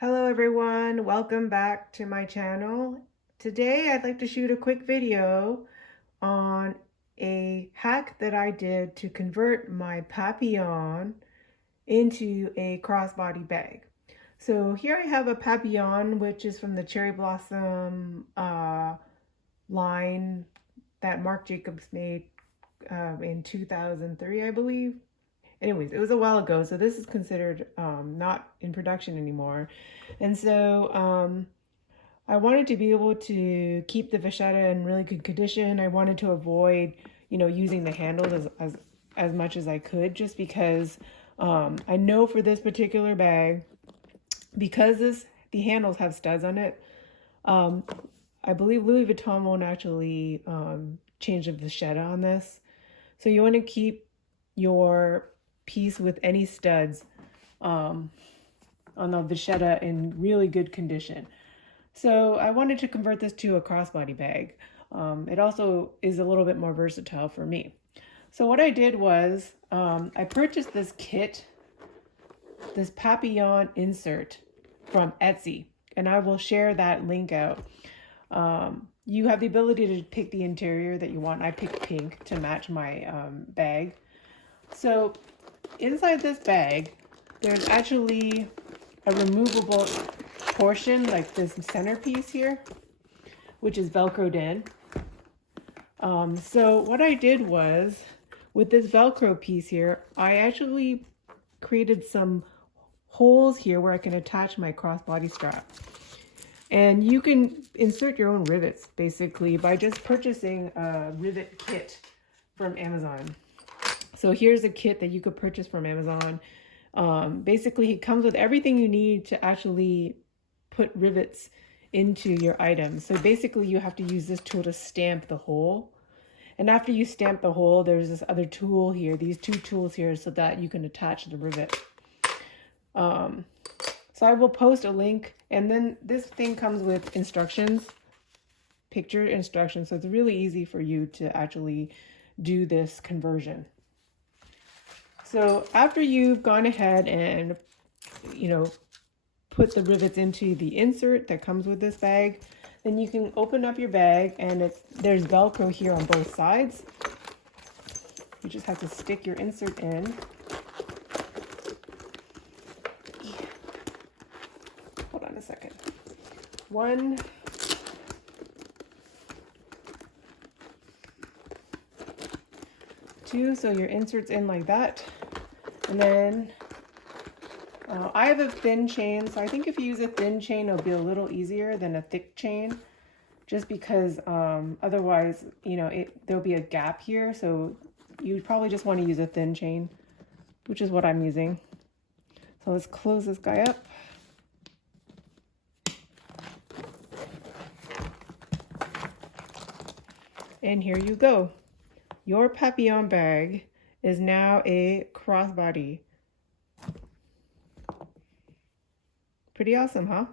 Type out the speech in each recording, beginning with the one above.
Hello everyone, welcome back to my channel. Today I'd like to shoot a quick video on a hack that I did to convert my Papillon into a crossbody bag. So here I have a Papillon, which is from the Cherry Blossom line that Marc Jacobs made in 2003, I believe. Anyways, it was a while ago, so this is considered not in production anymore. And so I wanted to be able to keep the vachetta in really good condition. I wanted to avoid, using the handles as much as I could, just because I know for this particular bag, because the handles have studs on it, I believe Louis Vuitton won't actually change the vachetta on this. So you want to keep your piece with any studs on the vachetta in really good condition. So I wanted to convert this to a crossbody bag. It also is a little bit more versatile for me. So what I did was I purchased this kit, this Papillon insert from Etsy, and I will share that link out. You have the ability to pick the interior that you want. I picked pink to match my bag. So inside this bag, there's actually a removable portion, like this centerpiece here, which is Velcroed in. So what I did was, with this Velcro piece here, I actually created some holes here where I can attach my crossbody strap. And you can insert your own rivets, basically, by just purchasing a rivet kit from Amazon. So here's a kit that you could purchase from Amazon. Basically, it comes with everything you need to actually put rivets into your items. So basically, you have to use this tool to stamp the hole. And after you stamp the hole, there's this other tool here, these two tools here, so that you can attach the rivet. So I will post a link, and then this thing comes with instructions, picture instructions. So it's really easy for you to actually do this conversion. So after you've gone ahead and, put the rivets into the insert that comes with this bag, then you can open up your bag, and there's Velcro here on both sides. You just have to stick your insert in. Hold on a second. 1, 2, so your insert's in like that. And then I have a thin chain, so I think if you use a thin chain, it'll be a little easier than a thick chain, just because otherwise, there'll be a gap here. So you probably just want to use a thin chain, which is what I'm using. So let's close this guy up. And here you go. Your Papillon bag is now a crossbody. Pretty awesome, huh?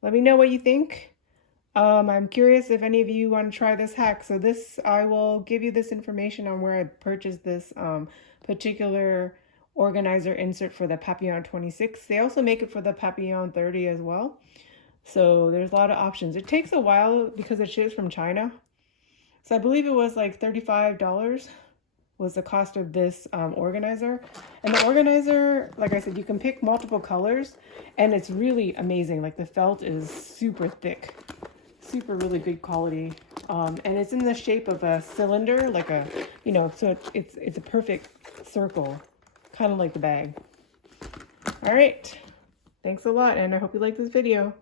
Let me know what you think. I'm curious if any of you want to try this hack. So I will give you this information on where I purchased this particular organizer insert for the Papillon 26. They also make it for the Papillon 30 as well. So there's a lot of options. It takes a while because it ships from China. So I believe it was like $35 was the cost of this organizer. And the organizer, like I said, you can pick multiple colors, and it's really amazing. Like the felt is super thick, super really good quality. And it's in the shape of a cylinder, like so it's a perfect circle, kind of like the bag. All right, thanks a lot, and I hope you like this video.